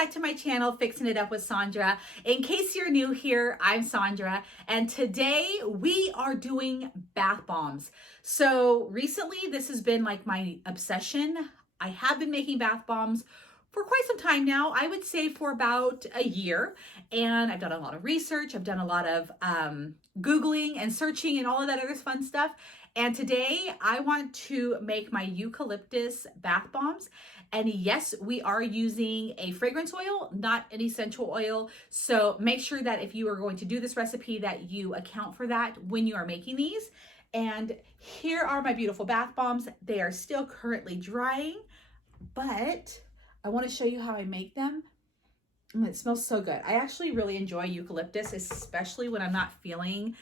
back to my channel, Fixing It Up with Sandra. In case you're new here, I'm Sandra, and today we are doing bath bombs. So recently, this has been like my obsession. I have been making bath bombs for quite some time now. I would say for about a year, and I've done a lot of research. I've done a lot of Googling and searching and all of that other fun stuff. And today I want to make my eucalyptus bath bombs. And yes, we are using a fragrance oil, not an essential oil. So make sure that if you are going to do this recipe that you account for that when you are making these. And here are my beautiful bath bombs. They are still currently drying, but I want to show you how I make them. It smells so good. I actually really enjoy eucalyptus, especially when I'm not feeling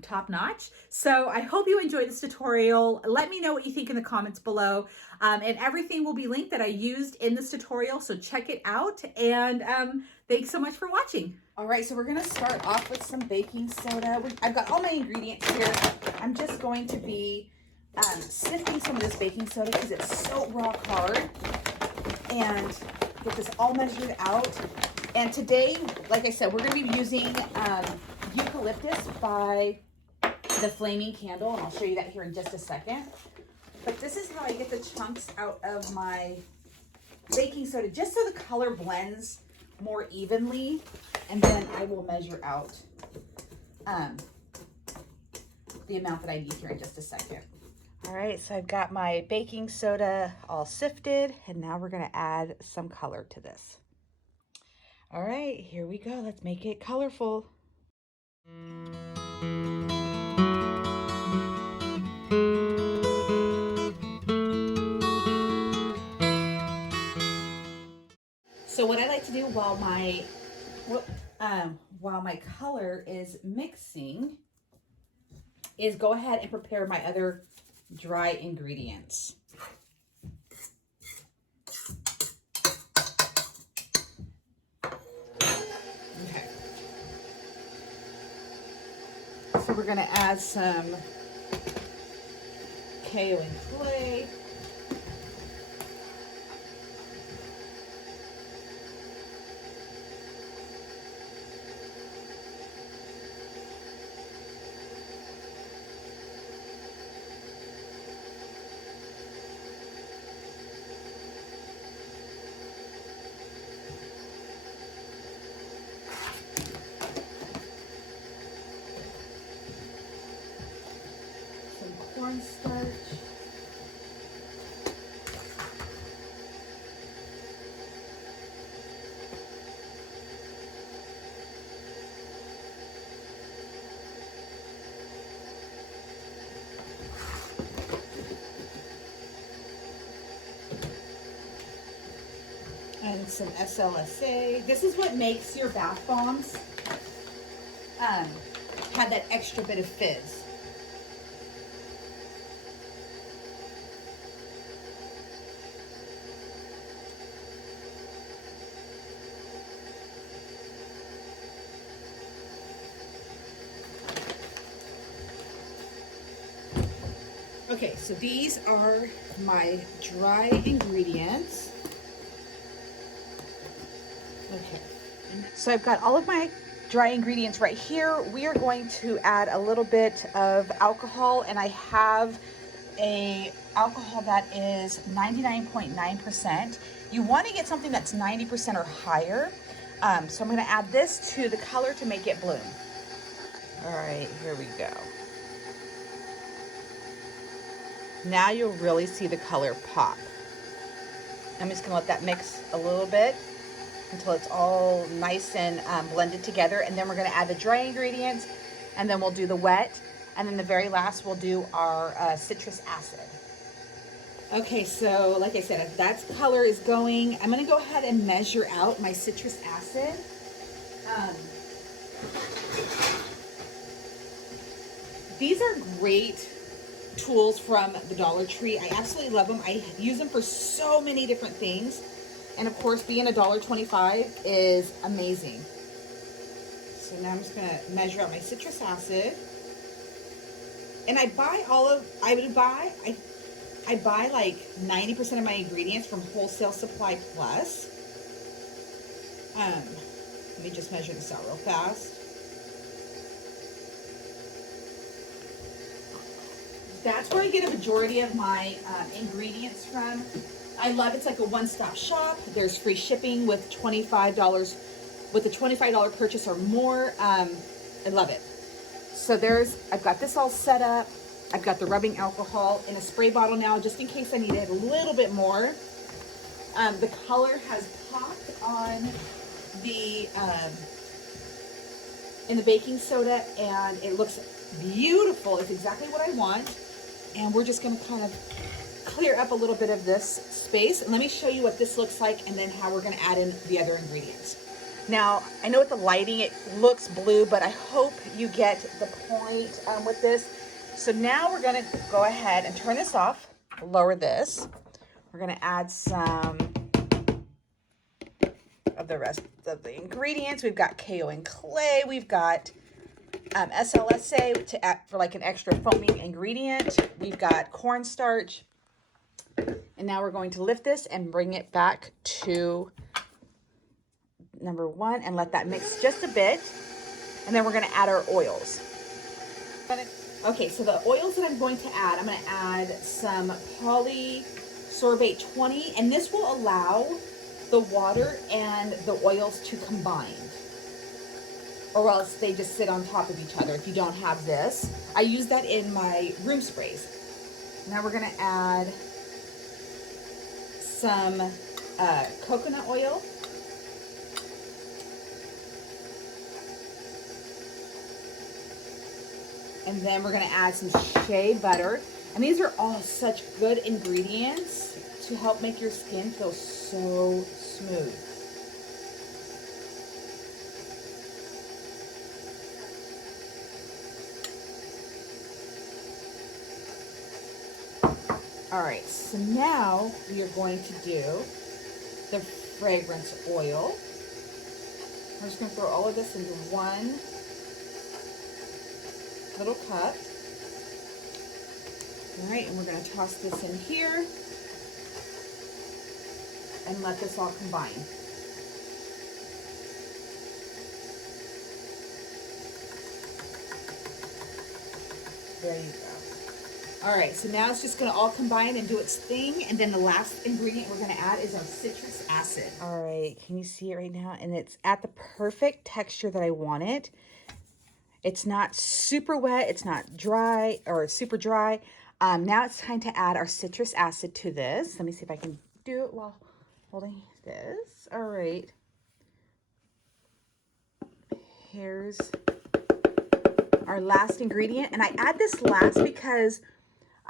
top notch. So I hope you enjoyed this tutorial. Let me know what you think in the comments below. And everything will be linked that I used in this tutorial. So check it out. And thanks so much for watching. All right, so we're gonna start off with some baking soda. I've got all my ingredients here. I'm just going to be sifting some of this baking soda because it's so rock hard. And get this all measured out. And today, like I said, we're going to be using Eucalyptus by the Flaming Candle, and I'll show you that here in just a second. But this is how I get the chunks out of my baking soda, just so the color blends more evenly, and then I will measure out the amount that I need here in just a second. All right, so I've got my baking soda all sifted, and now we're gonna add some color to this. All right, here we go. Let's make it colorful. So what I like to do while my color is mixing is go ahead and prepare my other dry ingredients. Okay. So we're going to add some kaolin clay. Cornstarch. And some SLSA. This is what makes your bath bombs have that extra bit of fizz. Okay, so these are my dry ingredients. Okay, so I've got all of my dry ingredients right here. We are going to add a little bit of alcohol, and I have a alcohol that is 99.9%. You want to get something that's 90% or higher. So I'm going to add this to the color to make it bloom. All right, here we go. Now you'll really see the color pop. I'm just gonna let that mix a little bit until it's all nice and blended together. And then we're gonna add the dry ingredients, and then we'll do the wet. And then the very last, we'll do our citrus acid. Okay, so like I said, that color is going, I'm gonna go ahead and measure out my citrus acid. These are great tools from the Dollar Tree. I absolutely love them. I use them for so many different things. And of course, being $1.25 is amazing. So now I'm just gonna measure out my citrus acid. And I buy I buy like 90% of my ingredients from Wholesale Supply Plus. Let me just measure this out real fast. That's where I get a majority of my ingredients from. I love it's like a one-stop shop. There's free shipping with $25 with a $25 purchase or more. I love it. So I've got this all set up. I've got the rubbing alcohol in a spray bottle now, just in case I need it a little bit more. The color has popped on the in the baking soda, and it looks beautiful. It's exactly what I want. And we're just gonna kind of clear up a little bit of this space. And let me show you what this looks like and then how we're gonna add in the other ingredients. Now, I know with the lighting, it looks blue, but I hope you get the point with this. So now we're gonna go ahead and turn this off, lower this. We're gonna add some of the rest of the ingredients. We've got KO and clay. We've got SLSA to add for like an extra foaming ingredient. We've got cornstarch. And now we're going to lift this and bring it back to number 1 and let that mix just a bit. And then we're going to add our oils. Okay, so the oils that I'm going to add, I'm going to add some polysorbate 20, and this will allow the water and the oils to combine, or else they just sit on top of each other if you don't have this. I use that in my room sprays. Now we're going to add some coconut oil. And then we're going to add some shea butter. And these are all such good ingredients to help make your skin feel so smooth. All right, so now we are going to do the fragrance oil. We're just going to throw all of this into one little cup. All right, and we're going to toss this in here and let this all combine. There you go. All right, so now it's just going to all combine and do its thing, and then the last ingredient we're going to add is our citrus acid. All right, can you see it right now? And it's at the perfect texture that I want it. It's not super wet, it's not dry or super dry. Now it's time to add our citrus acid to this. Let me see if I can do it while holding this. All right. Here's our last ingredient. And I add this last because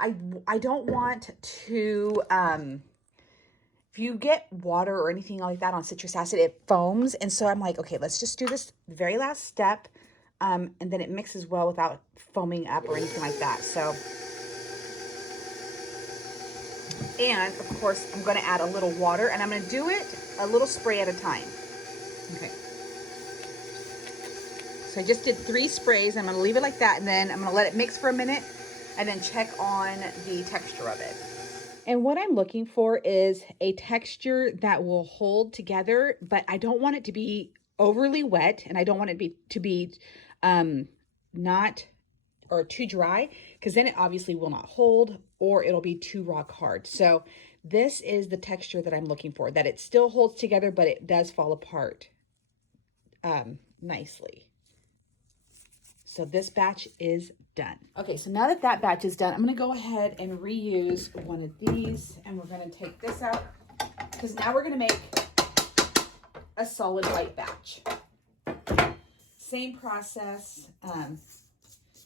I don't want to, if you get water or anything like that on citrus acid, it foams. And so I'm like, okay, let's just do this very last step. And then it mixes well without foaming up or anything like that. So, and of course, I'm going to add a little water, and I'm going to do it a little spray at a time. Okay. So I just did 3 sprays. I'm going to leave it like that, and then I'm going to let it mix for a minute and then check on the texture of it. And what I'm looking for is a texture that will hold together, but I don't want it to be overly wet, and I don't want it to be not or too dry, because then it obviously will not hold, or it'll be too rock hard. So this is the texture that I'm looking for, that it still holds together, but it does fall apart nicely. So this batch is done. Okay, so now that that batch is done, I'm going to go ahead and reuse one of these, and we're going to take this out, because now we're going to make a solid white batch. Same process,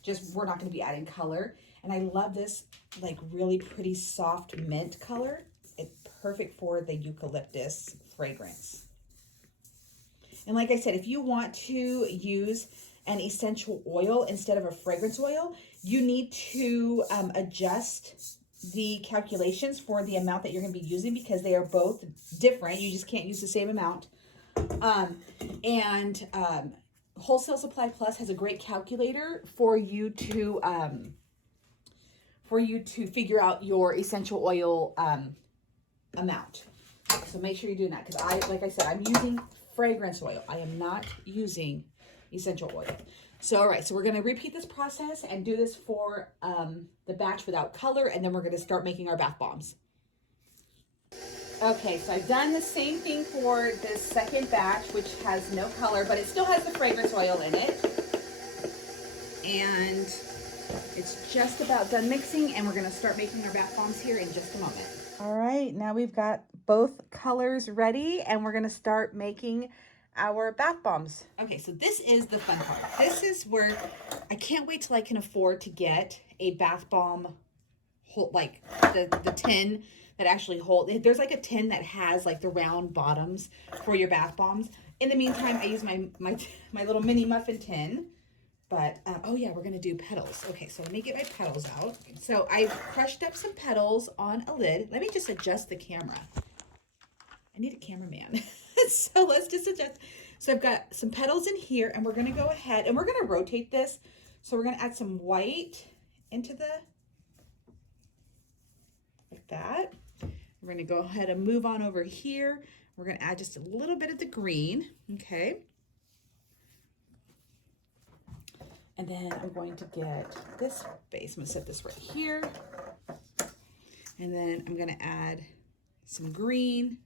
just we're not going to be adding color. And I love this like really pretty soft mint color. It's perfect for the eucalyptus fragrance. And like I said, if you want to use an essential oil instead of a fragrance oil, you need to adjust the calculations for the amount that you're going to be using, because they are both different. You just can't use the same amount. Wholesale Supply Plus has a great calculator for you to figure out your essential oil amount. So make sure you're doing that, because like I said, I'm using fragrance oil. I am not using essential oil. So, all right, so we're gonna repeat this process and do this for the batch without color, and then we're gonna start making our bath bombs. Okay, so I've done the same thing for this second batch, which has no color, but it still has the fragrance oil in it. And it's just about done mixing, and we're gonna start making our bath bombs here in just a moment. All right, now we've got both colors ready, and we're gonna start making our bath bombs. Okay, so this is the fun part. This is where I can't wait till I can afford to get a bath bomb, like the tin that actually hold. There's like a tin that has like the round bottoms for your bath bombs. In the meantime, I use my little mini muffin tin. But, oh yeah, we're gonna do petals. Okay, so let me get my petals out. So I've crushed up some petals on a lid. Let me just adjust the camera. I need a cameraman. So let's just adjust. So I've got some petals in here, and we're gonna go ahead and we're gonna rotate this. So we're gonna add some white into like that. We're gonna go ahead and move on over here. We're gonna add just a little bit of the green, okay? And then I'm going to get this base. I'm gonna set this right here. And then I'm gonna add some green.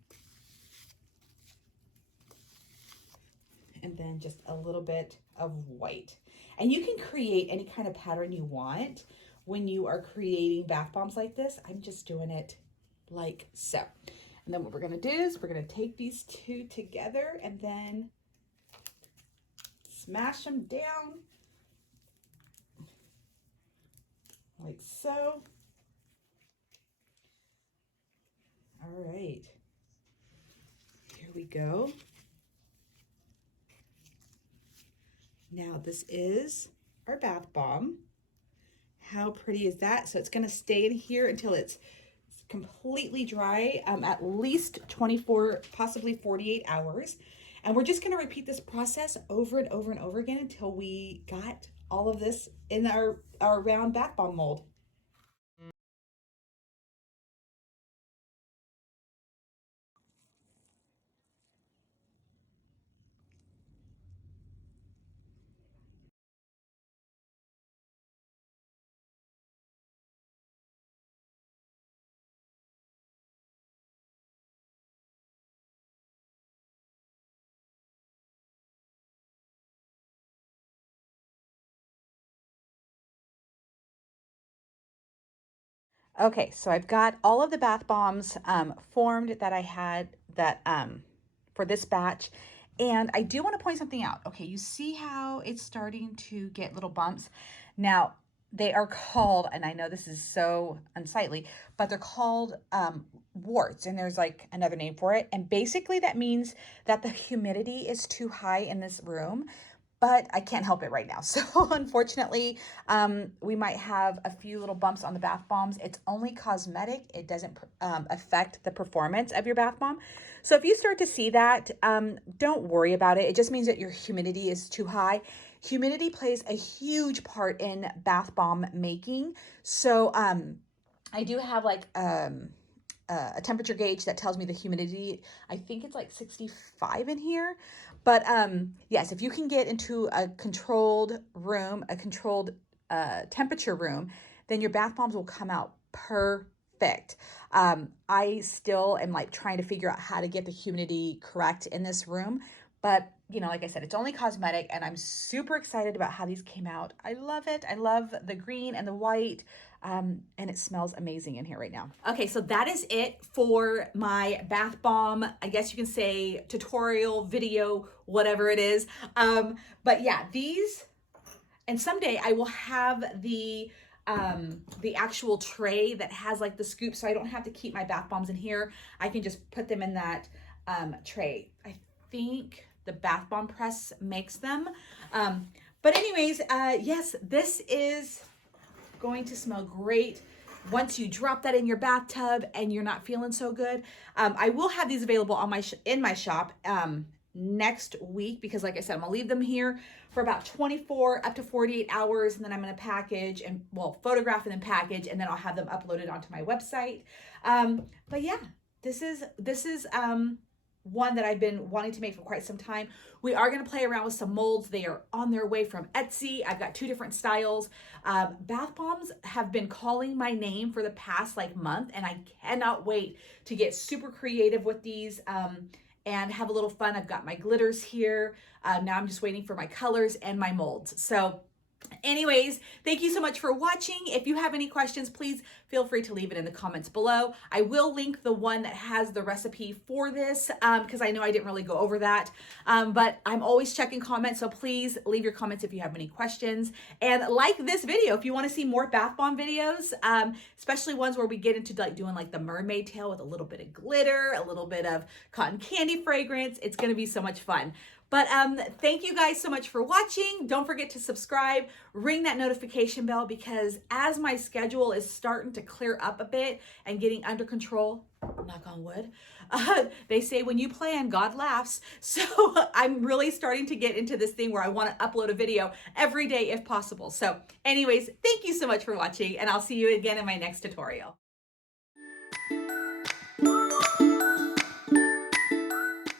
And then just a little bit of white. And you can create any kind of pattern you want when you are creating bath bombs like this. I'm just doing it like so. And then what we're gonna do is we're gonna take these two together and then smash them down like so. All right, here we go. Now this is our bath bomb. How pretty is that? So it's gonna stay in here until it's completely dry, at least 24, possibly 48 hours. And we're just gonna repeat this process over and over and over again until we got all of this in our round bath bomb mold. Okay, so I've got all of the bath bombs formed that I had for this batch. And I do want to point something out. Okay, you see how it's starting to get little bumps? Now, they are called, and I know this is so unsightly, but they're called warts, and there's like another name for it. And basically that means that the humidity is too high in this room, but I can't help it right now. So unfortunately, we might have a few little bumps on the bath bombs. It's only cosmetic. It doesn't affect the performance of your bath bomb. So if you start to see that, don't worry about it. It just means that your humidity is too high. Humidity plays a huge part in bath bomb making. So I do have like a temperature gauge that tells me the humidity. I think it's like 65 in here. But yes, if you can get into a controlled room, a controlled temperature room, then your bath bombs will come out perfect. I still am like trying to figure out how to get the humidity correct in this room. But, you know, like I said, it's only cosmetic, and I'm super excited about how these came out. I love it. I love the green and the white. And it smells amazing in here right now. Okay, so that is it for my bath bomb, I guess you can say tutorial, video, whatever it is. But yeah, these, and someday I will have the actual tray that has like the scoop, so I don't have to keep my bath bombs in here. I can just put them in that tray. I think the bath bomb press makes them. But anyways, yes, this is going to smell great once you drop that in your bathtub and you're not feeling so good. I will have these available on in my shop next week, because like I said, I'm gonna leave them here for about 24 up to 48 hours, and then I'm gonna package and, well, photograph and then package, and then I'll have them uploaded onto my website. But yeah, this is one that I've been wanting to make for quite some time. We are going to play around with some molds. They are on their way from Etsy. I've got 2 different styles. Bath bombs have been calling my name for the past like month, and I cannot wait to get super creative with these and have a little fun. I've got my glitters here. Now I'm just waiting for my colors and my molds. So anyways, thank you so much for watching. If you have any questions, please feel free to leave it in the comments below. I will link the one that has the recipe for this because I know I didn't really go over that. But I'm always checking comments, so please leave your comments if you have any questions. And like this video if you want to see more bath bomb videos, especially ones where we get into like doing like the mermaid tail with a little bit of glitter, a little bit of cotton candy fragrance. It's going to be so much fun. But thank you guys so much for watching. Don't forget to subscribe, ring that notification bell, because as my schedule is starting to clear up a bit and getting under control, knock on wood, they say when you plan, God laughs. So I'm really starting to get into this thing where I want to upload a video every day if possible. So anyways, thank you so much for watching, and I'll see you again in my next tutorial.